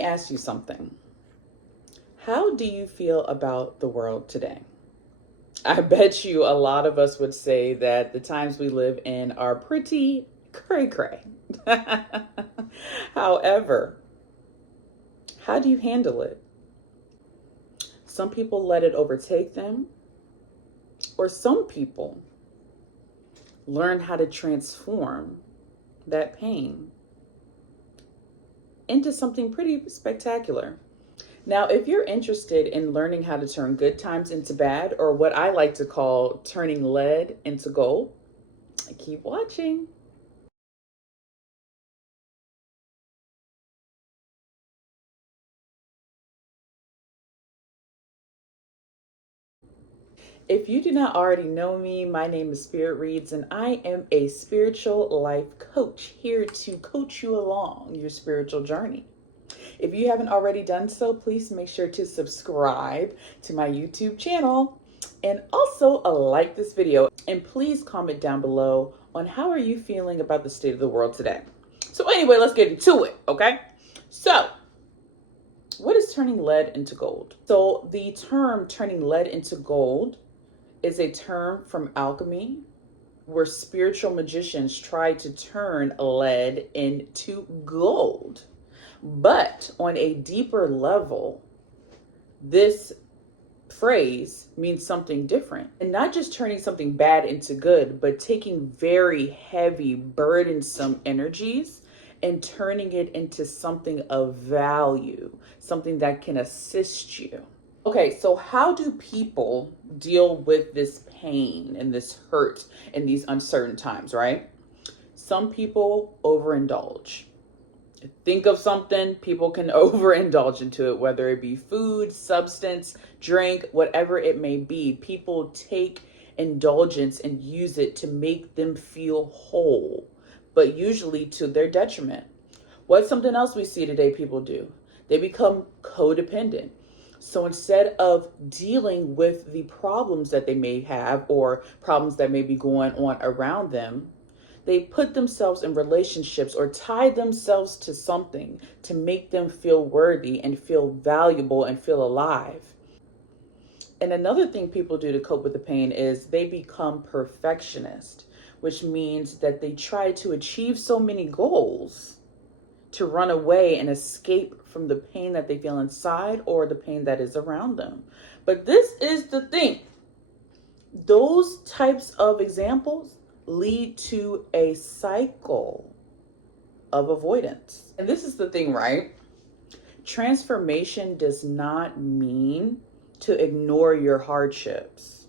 me ask you something. How do you feel about the world today? I bet you a lot of us would say that the times we live in are pretty cray cray. However, how do you handle it? Some people let it overtake them, or some people learn how to transform that pain into something pretty spectacular. Now, if you're interested in learning how to turn good times into bad, or what I like to call turning lead into gold, keep watching. If you do not already know me, my name is Spirit Reads, and I am a spiritual life coach here to coach you along your spiritual journey. If you haven't already done so, please make sure to subscribe to my YouTube channel and also like this video. And please comment down below on how are you feeling about the state of the world today. So anyway, let's get into it, okay? So, what is turning lead into gold? So the term turning lead into gold is a term from alchemy where spiritual magicians try to turn lead into gold. But on a deeper level, this phrase means something different. And not just turning something bad into good, but taking very heavy, burdensome energies and turning it into something of value, something that can assist you. Okay, so how do people deal with this pain and this hurt in these uncertain times, right? Some people overindulge. Think of something, people can overindulge into it, whether it be food, substance, drink, whatever it may be. People take indulgence and use it to make them feel whole, but usually to their detriment. What's something else we see today people do? They become codependent. So instead of dealing with the problems that they may have or problems that may be going on around them, they put themselves in relationships or tie themselves to something to make them feel worthy and feel valuable and feel alive. And another thing people do to cope with the pain is they become perfectionist, which means that they try to achieve so many goals to run away and escape from the pain that they feel inside or the pain that is around them. But this is the thing. Those types of examples lead to a cycle of avoidance. And this is the thing, right? Transformation does not mean to ignore your hardships.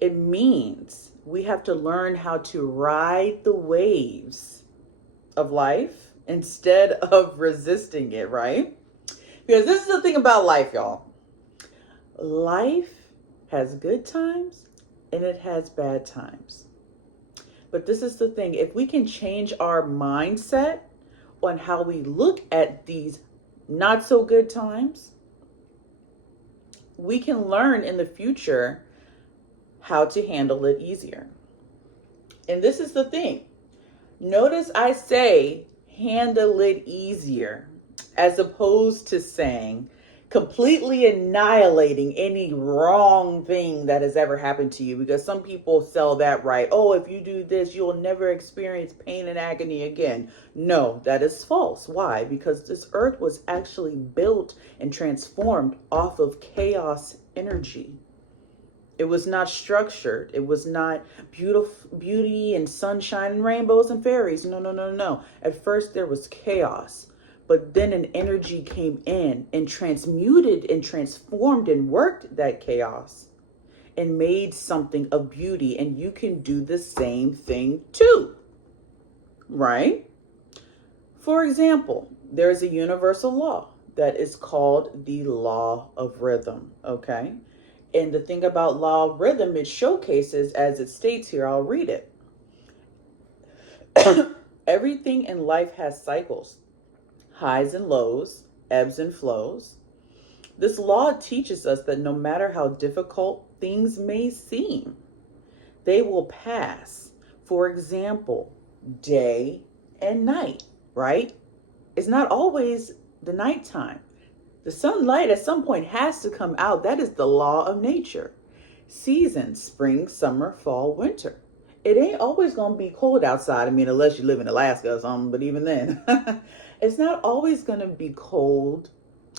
It means we have to learn how to ride the waves of life instead of resisting it, right? Because this is the thing about life, y'all. Life has good times and it has bad times. But this is the thing. If we can change our mindset on how we look at these not so good times, we can learn in the future how to handle it easier. And this is the thing. Notice I say handle it easier, as opposed to saying completely annihilating any wrong thing that has ever happened to you, because some people sell that right. Oh, if you do this, you'll never experience pain and agony again. No, that is false. Why? Because this earth was actually built and transformed off of chaos energy. It was not structured. It was not beauty and sunshine and rainbows and fairies. No. At first there was chaos, but then an energy came in and transmuted and transformed and worked that chaos and made something of beauty. And you can do the same thing too, right? For example, there's a universal law that is called the law of rhythm, okay? And the thing about law of rhythm, it showcases, as it states here, I'll read it. Everything in life has cycles, highs and lows, ebbs and flows. This law teaches us that no matter how difficult things may seem, they will pass. For example, day and night, right? It's not always the nighttime. The sunlight at some point has to come out. That is the law of nature. Seasons, spring, summer, fall, winter. It ain't always going to be cold outside. I mean, unless you live in Alaska or something, but even then, it's not always going to be cold.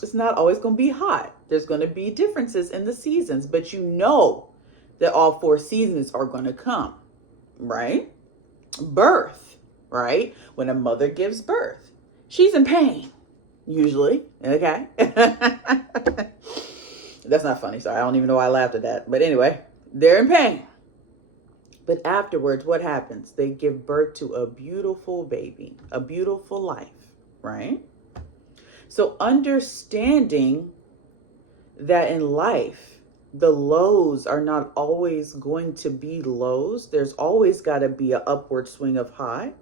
It's not always going to be hot. There's going to be differences in the seasons, but you know that all 4 seasons are going to come, right? Birth, right? When a mother gives birth, she's in pain, usually, okay? That's not funny. Sorry, I don't even know why I laughed at that. But anyway, they're in pain. But afterwards, what happens? They give birth to a beautiful baby, a beautiful life, right? So understanding that in life, the lows are not always going to be lows. There's always got to be an upward swing of high.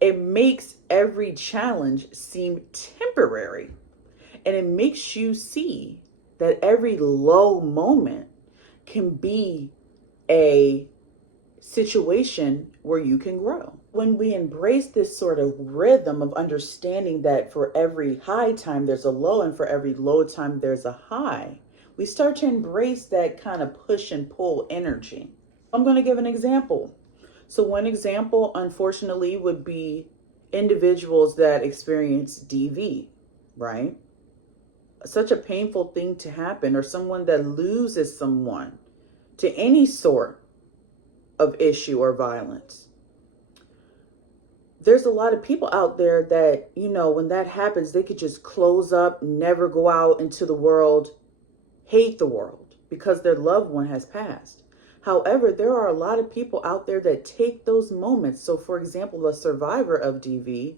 It makes every challenge seem temporary. And it makes you see that every low moment can be a situation where you can grow. When we embrace this sort of rhythm of understanding that for every high time there's a low and for every low time there's a high, we start to embrace that kind of push and pull energy. I'm going to give an example. So one example, unfortunately, would be individuals that experience DV, right? Such a painful thing to happen, or someone that loses someone to any sort of issue or violence. There's a lot of people out there that, you know, when that happens, they could just close up, never go out into the world, hate the world because their loved one has passed. However, there are a lot of people out there that take those moments. So for example, a survivor of DV,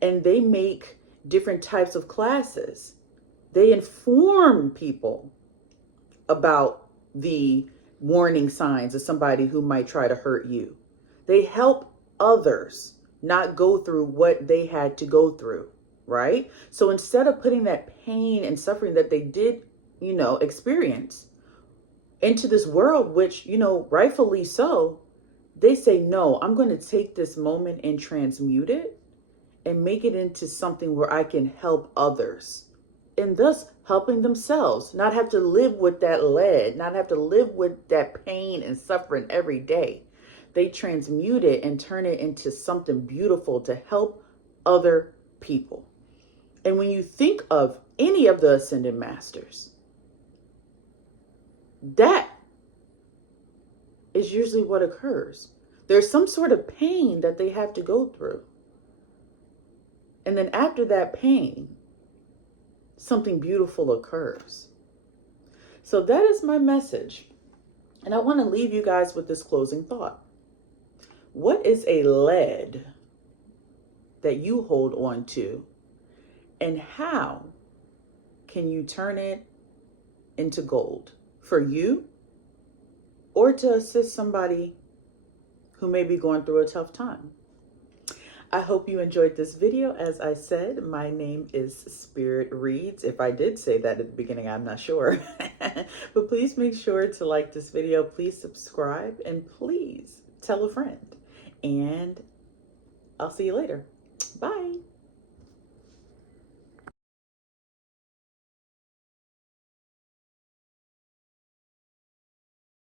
and they make different types of classes. They inform people about the warning signs of somebody who might try to hurt you. They help others not go through what they had to go through, right? So instead of putting that pain and suffering that they did, you know, experience into this world, which, you know, rightfully so, they say, no, I'm going to take this moment and transmute it and make it into something where I can help others. And thus helping themselves, not have to live with that lead, not have to live with that pain and suffering every day. They transmute it and turn it into something beautiful to help other people. And when you think of any of the Ascended Masters, that is usually what occurs. There's some sort of pain that they have to go through. And then after that pain, something beautiful occurs. So that is my message. And I want to leave you guys with this closing thought. What is a lead that you hold on to? And how can you turn it into gold for you or to assist somebody who may be going through a tough time? I hope you enjoyed this video. As I said, my name is Spirit Reads. If I did say that at the beginning, I'm not sure. But please make sure to like this video. Please subscribe and please tell a friend. And I'll see you later. Bye.